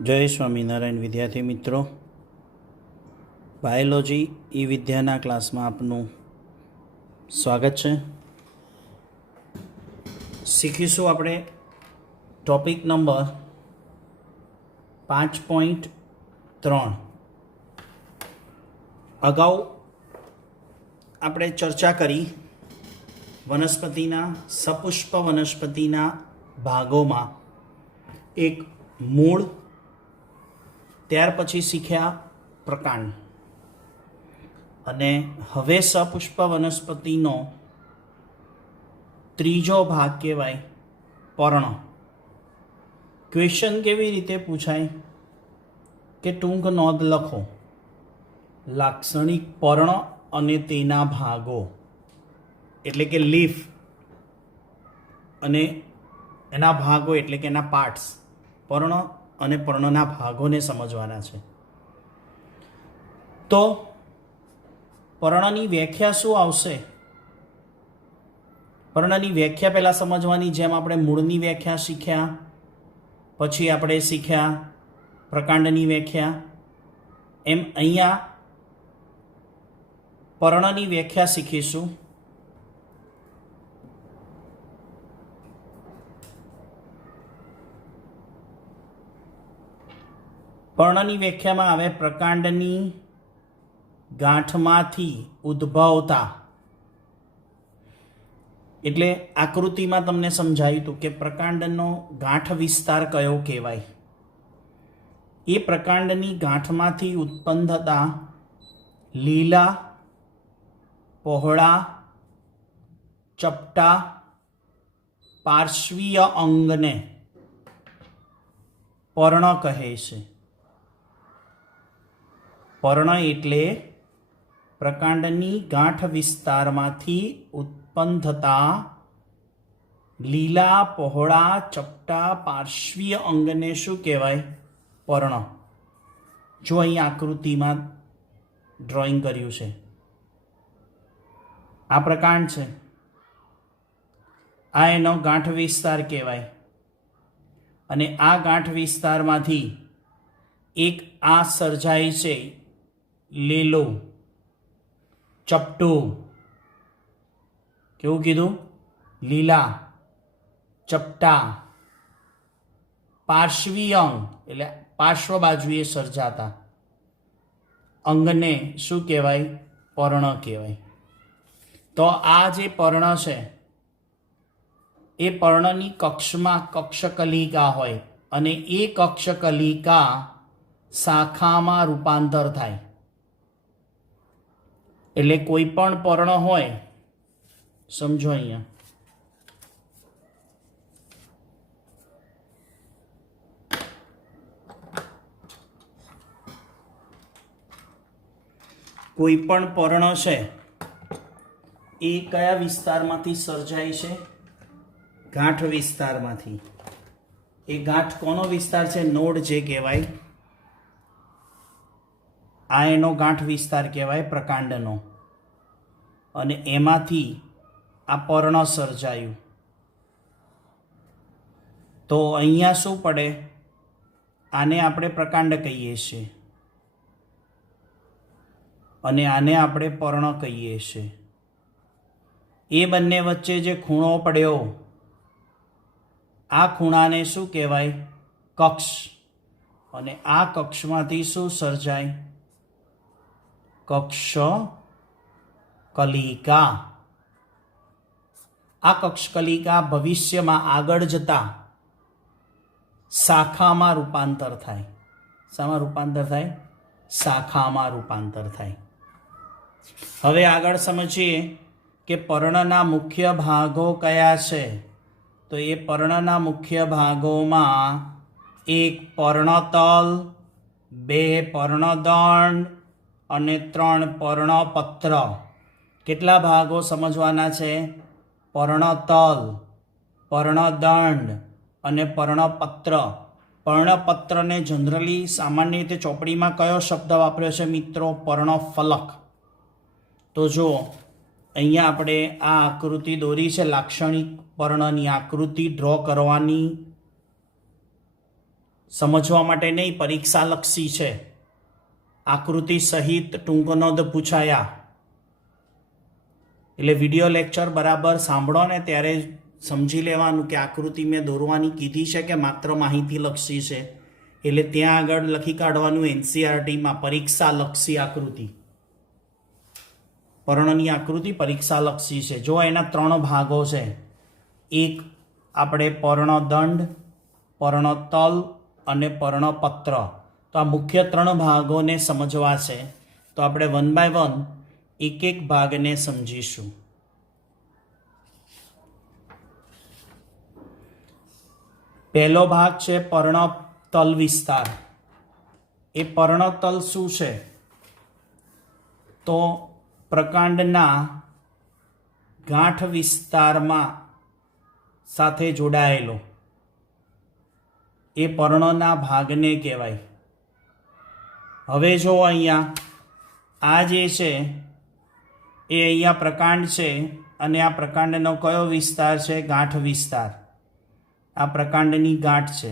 જય સ્વામિનારાયણ વિદ્યાર્થી મિત્રો, બાયોલોજી ઈ વિદ્યાના ક્લાસમાં આપનું સ્વાગત છે. શીખીશું આપણે ટોપિક નંબર 5.3. અગાઉ આપણે ચર્ચા કરી વનસ્પતિના સપુષ્પ વનસ્પતિના ભાગોમાં એક મૂળ, ત્યાર પછી શીખ્યા પ્રકાંડ, અને હવે સપુષ્પ વનસ્પતિનો ત્રીજો ભાગ કહેવાય પર્ણ. ક્વેશ્ચન કેવી રીતે પૂછાય કે ટૂંક નોંધ લખો, લાક્ષણિક પર્ણ અને તેના ભાગો, એટલે કે લીફ અને એના ભાગો એટલે કે એના પાર્ટ્સ. પર્ણ અને પર્ણના ભાગોને સમજવાના છે. તો પર્ણની વ્યાખ્યા શું આવશે? પર્ણની વ્યાખ્યા પહેલાં સમજવાની. જેમ આપણે મૂળની વ્યાખ્યા શીખ્યા, પછી આપણે શીખ્યા પ્રકાંડની વ્યાખ્યા, એમ અહીંયા પર્ણની વ્યાખ્યા શીખીશું. પર્ણની વ્યાખ્યામાં આવે પ્રકાંડની ગાંઠમાંથી ઉદ્ભવતા. એટલે આકૃતિમાં તમને સમજાયું હતું કે પ્રકાંડનો ગાંઠ વિસ્તાર કયો કહેવાય. એ પ્રકાંડની ગાંઠમાંથી ઉત્પન્ન થતા લીલા, પહોળા, ચપટા પાર્શ્વીય અંગને પર્ણ કહે છે. પર્ણ એટલે પ્રકાંડની ગાંઠ વિસ્તારમાંથી ઉત્પન્ન થતા લીલા, પહોળા, ચપટા પાર્શ્વીય અંગને શું કહેવાય? પર્ણ. જો અહીં આકૃતિમાં ડ્રોઈંગ કર્યું છે, આ પ્રકાંડ છે, આ એનો ગાંઠ વિસ્તાર કહેવાય. અને આ ગાંઠ વિસ્તારમાંથી એક આ સર્જાય છે લીલો, ચપટું. કેવું કીધું? લીલા, ચપટા પાર્શ્વીય અંગ એટલે પાર્શ્વ બાજુએ સર્જાતા અંગને શું કહેવાય? પર્ણ કહેવાય. તો આ જે પર્ણ છે એ પર્ણની કક્ષમાં કક્ષકલિકા હોય, અને એ કક્ષકલિકા શાખામાં રૂપાંતર થાય. એટલે કોઈ પણ પર્ણ હોય, સમજો અહીંયા, કોઈ પણ પર્ણ છે એ કયા વિસ્તારમાંથી સર્જાય છે? ગાંઠ વિસ્તારમાંથી. એ ગાંઠ કોનો વિસ્તાર છે? નોડ જે કહેવાય. આ એનો ગાંઠ વિસ્તાર કહેવાય પ્રકાંડનો. અને એમાંથી આ પર્ણ સર્જાયું. તો અહીંયા શું પડે? આને આપણે પ્રકાંડ કહીએ છીએ અને આને આપણે પર્ણ કહીએ છીએ. એ બંને વચ્ચે જે ખૂણો પડ્યો, આ ખૂણાને શું કહેવાય? કક્ષ. અને આ કક્ષમાંથી શું સર્જાય? કક્ષ કલિકા. આ કક્ષકલિકા ભવિષ્યમાં આગળ જતા શાખામાં રૂપાંતર થાય. શામાં રૂપાંતર થાય? શાખામાં રૂપાંતર થાય. હવે આગળ સમજીએ કે પર્ણના મુખ્ય ભાગો કયા છે. તો એ પર્ણના મુખ્ય ભાગોમાં એક પર્ણતલ, બે પર્ણદંડ અને ત્રણ પર્ણપત્ર. કેટલા ભાગો સમજવાના છે? પર્ણતલ, પર્ણદંડ અને પર્ણપત્ર. પર્ણપત્રને જનરલી સામાન્ય રીતે ચોપડીમાં કયો શબ્દ વાપર્યો છે મિત્રો? પર્ણફલક. તો જો અહીંયા આપણે આ આકૃતિ દોરી છે, લાક્ષણિક પર્ણની આકૃતિ ડ્રો કરવાની સમજવા માટે નહીં, પરીક્ષાલક્ષી છે. આકૃતિ સહિત ટૂંક નોંધ પૂછાયા. એટલે વિડીયો લેક્ચર બરાબર સાંભળો ને ત્યારે સમજી લેવાનું કે આકૃતિ મેં દોરવાની કીધી છે કે માત્ર માહિતીલક્ષી છે. એટલે ત્યાં આગળ લખી કાઢવાનું એનસીઆરટીમાં પરીક્ષાલક્ષી આકૃતિ. પર્ણની આકૃતિ પરીક્ષાલક્ષી છે. જો એના 3 ભાગો છે. એક આપણે પર્ણદંડ, પર્ણતલ અને પર્ણપત્ર. તો આ મુખ્ય 3 ભાગોને સમજવા છે. તો આપણે 1 બાય 1 એક એક ભાગને સમજીશું. પહેલો ભાગ છે પર્ણતલ વિસ્તાર. એ પર્ણતલ શું છે? તો પ્રકાંડના ગાંઠ વિસ્તારમાં સાથે જોડાયેલો એ પર્ણના ભાગને કહેવાય. હવે જો અહીંયા આ જે છે એ અહીંયા પ્રકાંડ છે અને આ પ્રકાંડનો કયો વિસ્તાર છે? ગાંઠ વિસ્તાર. આ પ્રકાંડની ગાંઠ છે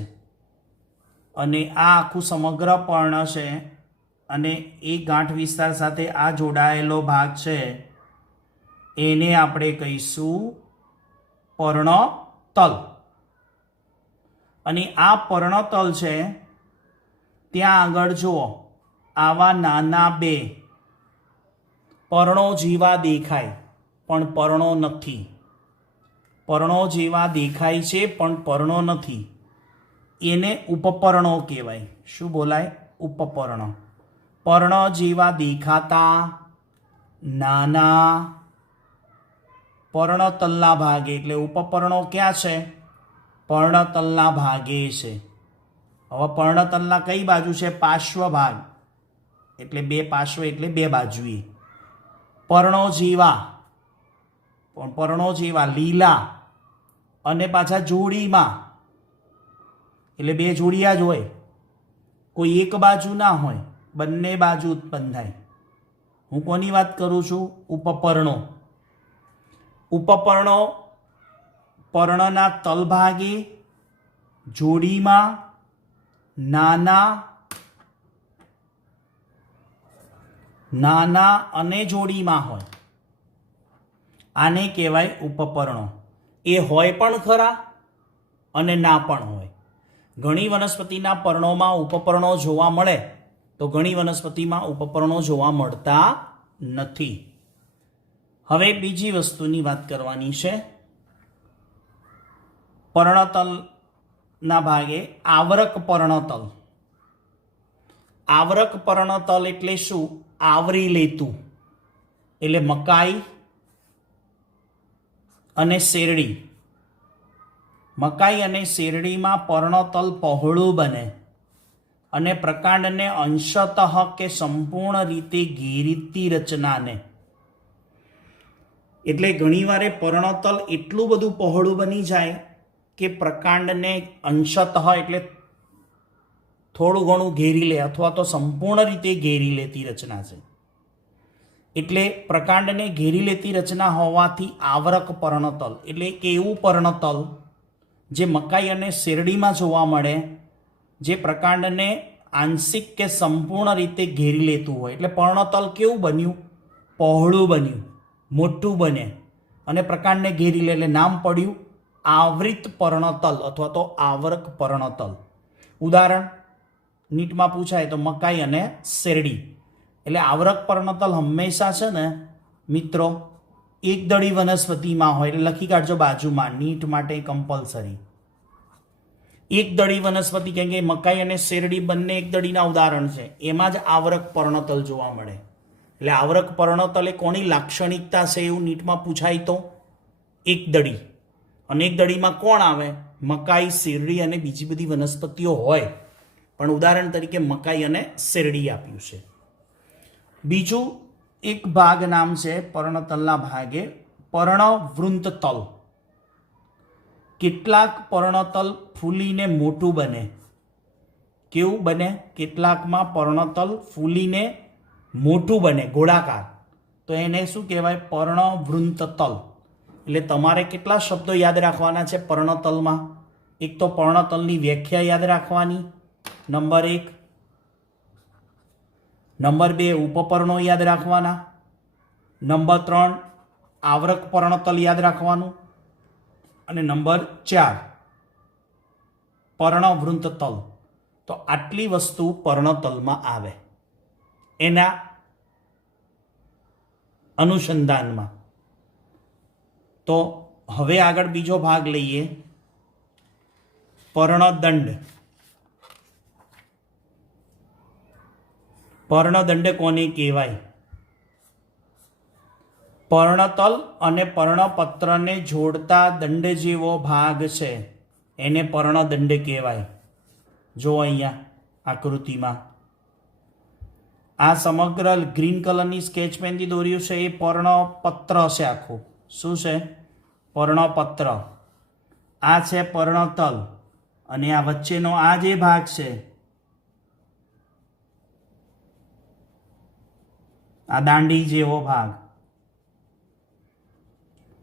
અને આ આખું સમગ્ર પર્ણ છે અને એ ગાંઠ વિસ્તાર સાથે આ જોડાયેલો ભાગ છે એને આપણે કહીશું પર્ણતલ. અને આ પર્ણતલ છે ત્યાં આગળ જુઓ આવા નાના 2 પર્ણો જેવા દેખાય પણ પર્ણો નથી. પર્ણો જેવા દેખાય છે પણ પર્ણો નથી. એને ઉપપર્ણો કહેવાય. શું બોલાય? ઉપપર્ણ. પર્ણ જેવા દેખાતા નાના પર્ણતલના ભાગે, એટલે ઉપપર્ણો ક્યાં છે? પર્ણતલના ભાગે છે. હવે પર્ણતલના કઈ બાજુ છે? પાર્શ્વ ભાગ. એટલે 2 પાર્શ્વ એટલે 2 બાજુએ. પર્ણો જેવા, પણ પર્ણો જેવા લીલા અને પાછા જોડીમાં, એટલે 2 જોડિયા જ હોય. કોઈ એક બાજુ ના હોય, બંને બાજુ ઉત્પન્ન થાય. હું કોની વાત કરું છું? ઉપપર્ણો. ઉપપર્ણો પર્ણના તલભાગે, જોડીમાં, નાના અને જોડીમાં હોય. આને કહેવાય ઉપપર્ણો. એ હોય પણ ખરા અને ના પણ હોય. ઘણી વનસ્પતિના પર્ણોમાં ઉપપર્ણો જોવા મળે તો ઘણી વનસ્પતિમાં ઉપપર્ણો જોવા મળતા નથી. હવે બીજી વસ્તુની વાત કરવાની છે. પર્ણતલના ભાગે આવરક પર્ણતલ. આવરક પર્ણતલ એટલે શું? આવરી લેતું. એટલે મકાઈ અને શેરડી. મકાઈ અને શેરડીમાં પર્ણતલ પહોળું બને અને પ્રકાંડને અંશતઃ કે સંપૂર્ણ રીતે ઘેરીતી રચનાને, એટલે ઘણીવાર પર્ણતલ એટલું બધું પહોળું બની જાય કે પ્રકાંડને અંશતઃ એટલે થોડું ઘણું ઘેરી લે અથવા તો સંપૂર્ણ રીતે ઘેરી લેતી રચના છે. એટલે પ્રકાંડને ઘેરી લેતી રચના હોવાથી આવરક પર્ણતલ. એટલે કે એવું પર્ણતલ જે મકાઈ અને શેરડીમાં જોવા મળે, જે પ્રકાંડને આંશિક કે સંપૂર્ણ રીતે ઘેરી લેતું હોય. એટલે પર્ણતલ કેવું બન્યું? પહોળું બન્યું, મોટું બને અને પ્રકાંડને ઘેરી લે. એટલે નામ પડ્યું આવૃત પર્ણતલ અથવા તો આવરક પર્ણતલ. ઉદાહરણ નીટમાં પૂછાય તો મકાઈ અને શેરડી. એટલે આવરક પર્ણતલ હંમેશા છે ને મિત્રો એકદળી વનસ્પતિમાં હોય. એટલે લખી કાઢજો બાજુમાં, નીટ માટે કમ્પલસરી. એકદળી વનસ્પતિ, કેમ કે મકાઈ અને શેરડી બંને એકદળીના ઉદાહરણ છે, એમાં જ આવરક પર્ણતલ જોવા મળે. એટલે આવરક પર્ણતલ એ કોની લાક્ષણિકતા છે એવું નીટમાં પૂછાય તો એકદળી. અને એકદળીમાં કોણ આવે? મકાઈ, શેરડી અને બીજી બધી વનસ્પતિઓ હોય, પણ ઉદાહરણ તરીકે મકાઈ અને શેરડી આપ્યું છે. બીજું એક ભાગ નામ છે પર્ણતલના ભાગે પર્ણવૃંતતલ. કેટલાક પર્ણતલ ફૂલીને મોટું બને. કેવું બને? કેટલાકમાં પર્ણતલ ફૂલીને મોટું બને, ગોળાકાર. તો એને શું કહેવાય? પર્ણવૃંતતલ. એટલે તમારે કેટલા શબ્દો યાદ રાખવાના છે પર્ણતલમાં? એક તો પર્ણતલની વ્યાખ્યા યાદ રાખવાની, નંબર 1. નંબર 2 ઉપપર્ણો યાદ રાખવાના. નંબર 3 આવરક પર્ણતલ યાદ રાખવાનું. અને નંબર 4 પર્ણવૃંત તલ. તો આટલી વસ્તુ પર્ણતલમાં આવે એના અનુસંધાનમાં. તો હવે આગળ બીજો ભાગ લઈએ, પર્ણદંડ. પર્ણદંડ કોને કહેવાય? પર્ણતલ અને પર્ણપત્રને જોડતા દંડ જેવો ભાગ છે એને પર્ણદંડ કહેવાય. જો અહીંયા આકૃતિમાં આ સમગ્ર ગ્રીન કલરની સ્કેચ પેનથી દોર્યું છે એ પર્ણપત્ર છે. આખું શું છે? પર્ણપત્ર. આ છે પર્ણતલ અને આ વચ્ચેનો આ જે ભાગ છે આ દાંડી જેવો ભાગ.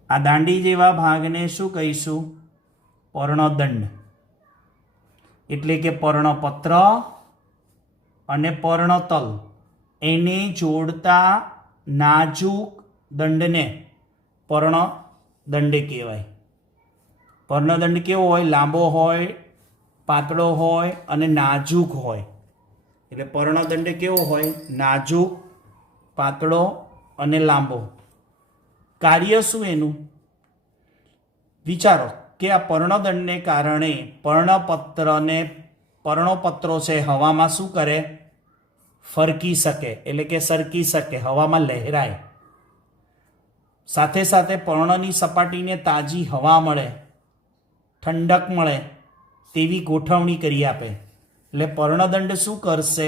આ દાંડી જેવા ભાગને શું કહીશું? પર્ણદંડ. એટલે કે પર્ણપત્ર અને પર્ણતલ એને જોડતા નાજુક દંડને પર્ણદંડ કહેવાય. પર્ણદંડ કેવો હોય? લાંબો હોય, પાતળો હોય અને નાજુક હોય. એટલે પર્ણદંડ કેવો હોય? નાજુક, પાતળો અને લાંબો. કાર્ય શું એનું? વિચારો કે આ પર્ણદંડને કારણે પર્ણપત્રો છે હવામાં શું કરે? ફરકી શકે, એટલે કે સરકી શકે, હવામાં લહેરાય. સાથે સાથે પર્ણની સપાટીને તાજી હવા મળે, ઠંડક મળે તેવી ગોઠવણી કરી આપે. એટલે પર્ણદંડ શું કરશે?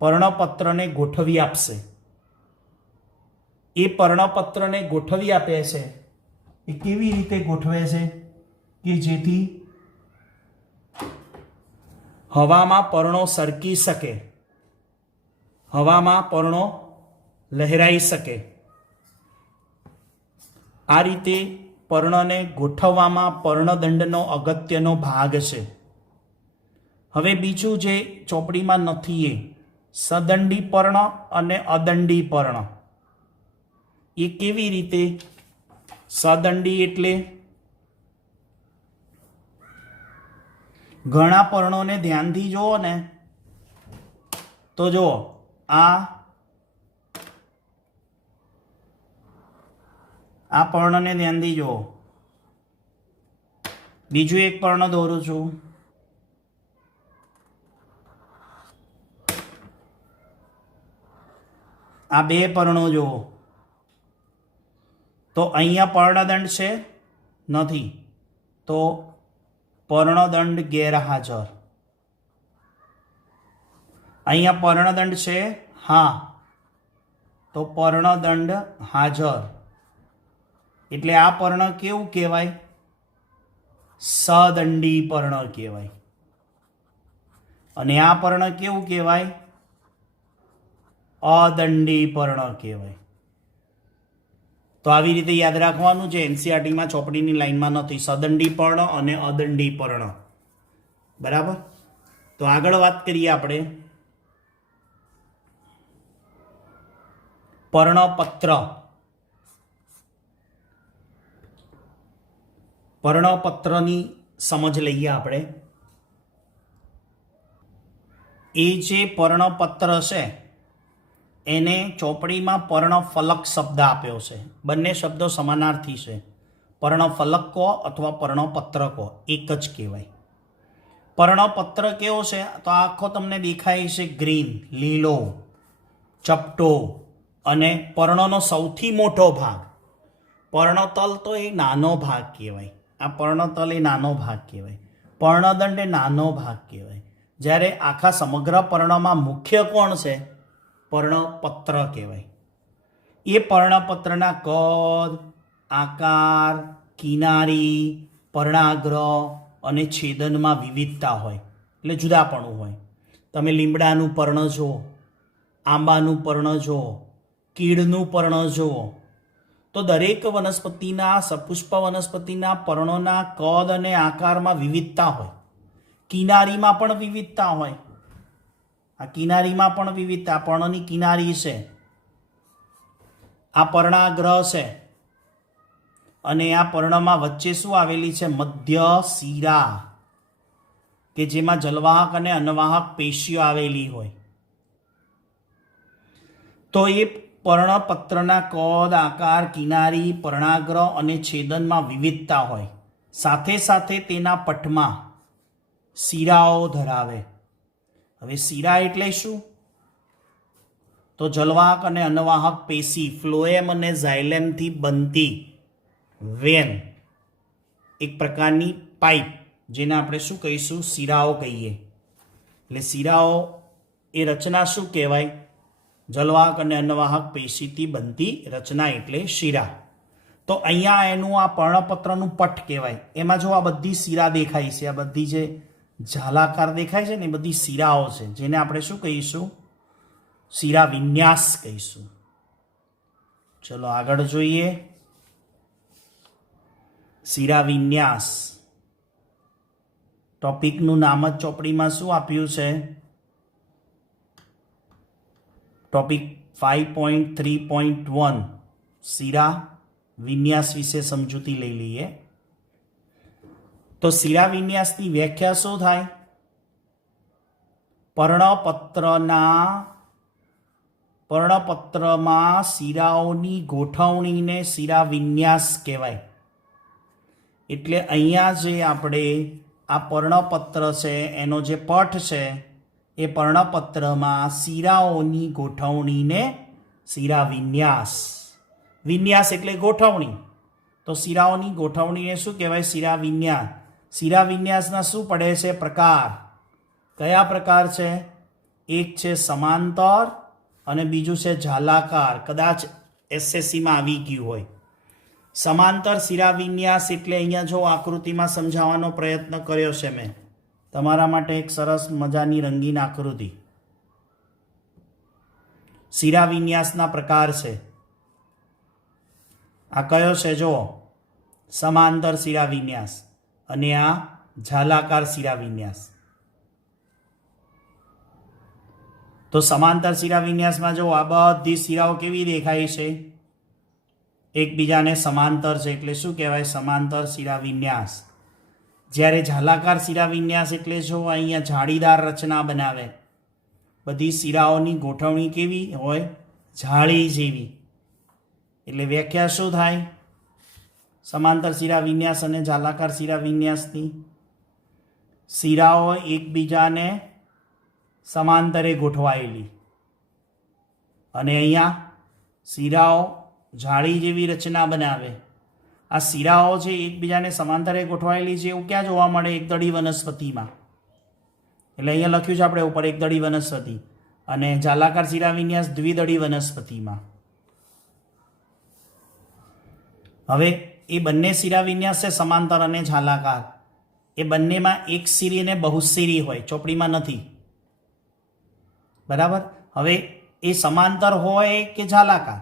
પર્ણપત્રને ગોઠવી આપશે. એ પર્ણપત્રને ગોઠવી આપે છે. એ કેવી રીતે ગોઠવે છે? કે જેથી હવામાં પર્ણો સરકી શકે, હવામાં પર્ણો લહેરાઈ શકે. આ રીતે પર્ણને ગોઠવવામાં પર્ણદંડનો અગત્યનો ભાગ છે. હવે બીજું જે ચોપડીમાં નથી એ સદંડી પર્ણ અને અદંડી પર્ણ. એ કેવી રીતે? સદંડી એટલે ઘણા પર્ણોને ધ્યાનથી જુઓ ને તો જુઓ, આ પર્ણને ધ્યાનથી જુઓ. બીજું એક પર્ણ દોરું છું. આ બે પર્ણો જુઓ. તો અહીંયા પર્ણદંડ છે? નથી. તો પર્ણદંડ ગેરહાજર. અહીંયા પર્ણદંડ છે? હા. તો પર્ણદંડ હાજર. એટલે આ પર્ણ કેવું કહેવાય? સદંડી પર્ણ કહેવાય. અને આ પર્ણ કેવું કહેવાય? અદંડી પર્ણ કહેવાય. તો આવી રીતે યાદ રાખવાનું છે. એનસીઆરટીમાં ચોપડીની લાઈનમાં નથી. સદંડી પર્ણ અને અદંડી પર્ણ. બરાબર? તો આગળ વાત કરીએ આપણે પર્ણપત્ર. પર્ણપત્રની સમજ લઈએ આપણે. એ જે પર્ણપત્ર છે એને ચોપડીમાં પર્ણફલક શબ્દ આપ્યો છે. બંને શબ્દો સમાનાર્થી છે. પર્ણફલક કહો અથવા પર્ણપત્ર કહો, એક જ કહેવાય. પર્ણપત્ર કેવો છે? તો આખો તમને દેખાય છે ગ્રીન, લીલો, ચપટો અને પર્ણનો સૌથી મોટો ભાગ. પર્ણતલ તો એ નાનો ભાગ કહેવાય. આ પર્ણતલ એ નાનો ભાગ કહેવાય. પર્ણદંડ એ નાનો ભાગ કહેવાય. જ્યારે આખા સમગ્ર પર્ણમાં મુખ્ય કોણ છે? પર્ણપત્ર કહેવાય. એ પર્ણપત્રના કદ, આકાર, કિનારી, પર્ણાગ્ર અને છેદનમાં વિવિધતા હોય, એટલે જુદાપણું હોય. તમે લીમડાનું પર્ણ જુઓ, આંબાનું પર્ણ જુઓ, કીડનું પર્ણ જુઓ, તો દરેક વનસ્પતિના, સપુષ્પ વનસ્પતિના પર્ણોના કદ અને આકારમાં વિવિધતા હોય. કિનારીમાં પણ વિવિધતા હોય. આ કિનારીમાં પણ વિવિધતા, પર્ણની કિનારી છે, આ પર્ણાગ્રહ છે, અને આ પર્ણમાં વચ્ચે શું આવેલી છે? મધ્ય શિરા, કે જેમાં જલવાહક અને અન્નવાહક પેશીઓ આવેલી હોય. તો એ પર્ણપત્રના કદ, આકાર, કિનારી, પર્ણાગ્રહ અને છેદનમાં વિવિધતા હોય. સાથે સાથે તેના પટમાં શિરાઓ ધરાવે. હવે શિરા એટલે શું? તો જલવાહક અને અન્નવાહક પેશી, ફ્લોએમ અને ઝાયલેમથી બનતી વેન, એક પ્રકારની પાઇપ, જેને આપણે શું કહીશું? શિરાઓ કહીએ. એટલે શિરાઓ એ રચના શું કહેવાય? જલવાહક અને અન્નવાહક પેશીથી બનતી રચના એટલે શિરા. તો અહીંયા એનું આ પર્ણપત્રનું પટ કહેવાય. એમાં જો આ બધી શિરા દેખાય છે, આ બધી જે ઝાલાકાર દેખાય છે ને, એ બધી શિરાઓ છે, જેને આપણે શું કહીશું? શિરા વિન્યાસ કહીશું. ચલો આગળ જોઈએ. શિરા વિન્યાસ ટોપિકનું નામ જ ચોપડીમાં શું આપ્યું છે? ટોપિક 5.3.1 શિરા વિન્યાસ વિશે સમજૂતી લઈ લઈએ. તો શિરા વિન્યાસની વ્યાખ્યા શું થાય? પર્ણપત્રમાં શિરાઓની ગોઠવણીને શિરા વિન્યાસ કહેવાય. એટલે અહીંયા જે આપણે આ પર્ણપત્ર છે, એનો જે પટ છે, એ પર્ણપત્રમાં શિરાઓની ગોઠવણીને શિરા વિન્યાસ. વિન્યાસ એટલે ગોઠવણી, તો શિરાઓની ગોઠવણીને શું કહેવાય? શિરા વિન્યાસ. શિરા વિન્યાસના શું પડે છે? પ્રકાર. કયા પ્રકાર છે? એક છે સમાંતર અને બીજું છે ઝાલાકાર. કદાચ એસએસસીમાં આવી ગયું હોય. સમાંતર શિરા વિન્યાસ એટલે અહીંયા જો આકૃતિમાં સમજાવવાનો પ્રયત્ન કર્યો છે મેં તમારા માટે, એક સરસ મજાની રંગીન આકૃતિ. શિરા વિન્યાસના પ્રકાર છે. આ કયો છે? જો સમાંતર શિરા વિન્યાસ અને આ ઝાલાકાર શિરા વિન્યાસ. તો સમાંતર શિરા વિન્યાસમાં જો આ બધી શિરાઓ કેવી દેખાય છે? એકબીજાને સમાંતર છે, એટલે શું કહેવાય? સમાંતર શિરા વિન્યાસ. જ્યારે ઝાલાકાર શિરા વિન્યાસ એટલે જો અહીંયા જાળીદાર રચના બનાવે, બધી શિરાઓની ગોઠવણી કેવી હોય? જાળી જેવી. એટલે વ્યાખ્યા શું થાય સમાંતર શિરા વિન્યાસ અને ઝાલાકાર શિરા વિન્યાસની? શિરાઓ એકબીજાને સમાંતરે ગોઠવાયેલી, અને અહીંયા શિરાઓ જાળી જેવી રચના બનાવે. આ શિરાઓ છે એકબીજાને સમાંતરે ગોઠવાયેલી છે, એવું ક્યાં જોવા મળે? એકદળી વનસ્પતિમાં. એટલે અહીંયા લખ્યું છે આપણે ઉપર એકદળી વનસ્પતિ, અને ઝાલાકાર શિરા વિન્યાસ દ્વિદળી વનસ્પતિમાં. હવે એ બંને શિરા વિન્યાસ છે સમાંતર અને ઝાલાકાર, એ બંનેમાં એક શિરી અને બહુશિરી હોય, ચોપડીમાં નથી. બરાબર. હવે એ સમાંતર હોય કે ઝાલાકાર?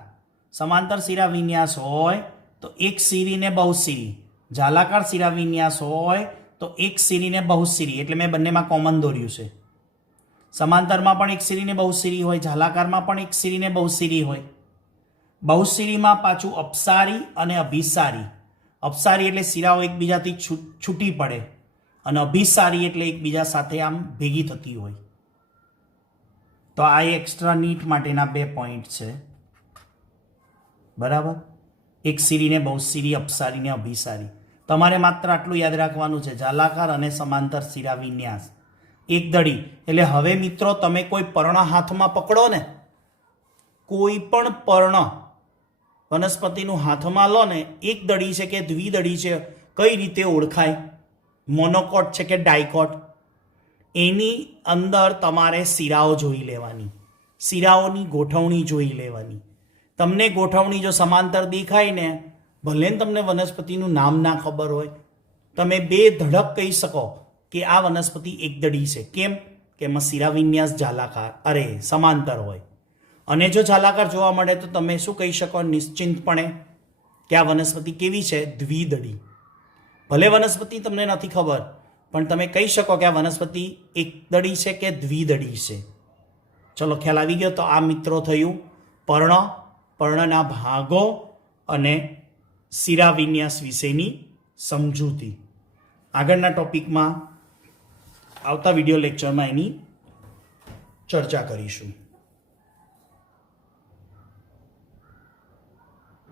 સમાંતર શિરા વિન્યાસ હોય તો એક શિરી ને બહુશિરી, ઝાલાકાર શિરા વિન્યાસ હોય તો એક શિરી ને બહુશિરી. એટલે મેં બંનેમાં કોમન દોર્યું છે. સમાંતરમાં પણ એક શિરી ને બહુશિરી હોય, ઝાલાકારમાં પણ એક શિરી ને બહુશિરી હોય. બહુશિરીમાં પાછું અપસારી અને અભિસારી. અપસારી એટલે શિરાઓ એકબીજાથી છૂટી પડે, અને અભિસારી એટલે એકબીજા સાથે આમ ભેગી થતી હોય. તો આ એક્સ્ટ્રા નીટ માટેના 2 પોઈન્ટ છે. બરાબર. એક શિરીને બહુશિરી, અપસારી ને અભિસારી. તમારે માત્ર આટલું યાદ રાખવાનું છે, ઝાલાકાર અને સમાંતર શિરા વિન્યાસ. એકદળી એટલે હવે મિત્રો તમે કોઈ પર્ણ હાથમાં પકડો ને, કોઈ પણ પર્ણ વનસ્પતિનું હાથમાં લો ને, એક દળી છે કે દ્વિદળી છે, કઈ રીતે ઓળખાય? મોનોકોટ છે કે ડાયકોટ? એની અંદર તમારે શિરાઓ જોઈ લેવાની, શિરાઓની ગોઠવણી જોઈ લેવાની. તમને ગોઠવણી જો સમાંતર દેખાય ને, ભલે તમને વનસ્પતિનું નામ ના ખબર હોય, તમે 2 ધડક કહી શકો કે આ વનસ્પતિ એકદળી છે. કેમ? કે એમાં શિરા વિન્યાસ ઝાલાકાર સમાંતર હોય. અને જો ઝાલાકાર જોવા મળે તો તમે શું કહી શકો નિશ્ચિંતપણે કે આ વનસ્પતિ કેવી છે? દ્વિદળી. ભલે વનસ્પતિ તમને નથી ખબર, પણ તમે કહી શકો કે આ વનસ્પતિ એકદળી છે કે દ્વિદળી છે. ચલો ખ્યાલ આવી ગયો. તો આ મિત્રો થયું પર્ણ, પર્ણના ભાગો અને શિરા વિન્યાસ વિશેની સમજૂતી. આગળના ટોપિકમાં આવતા વિડીયો લેક્ચરમાં એની ચર્ચા કરીશું.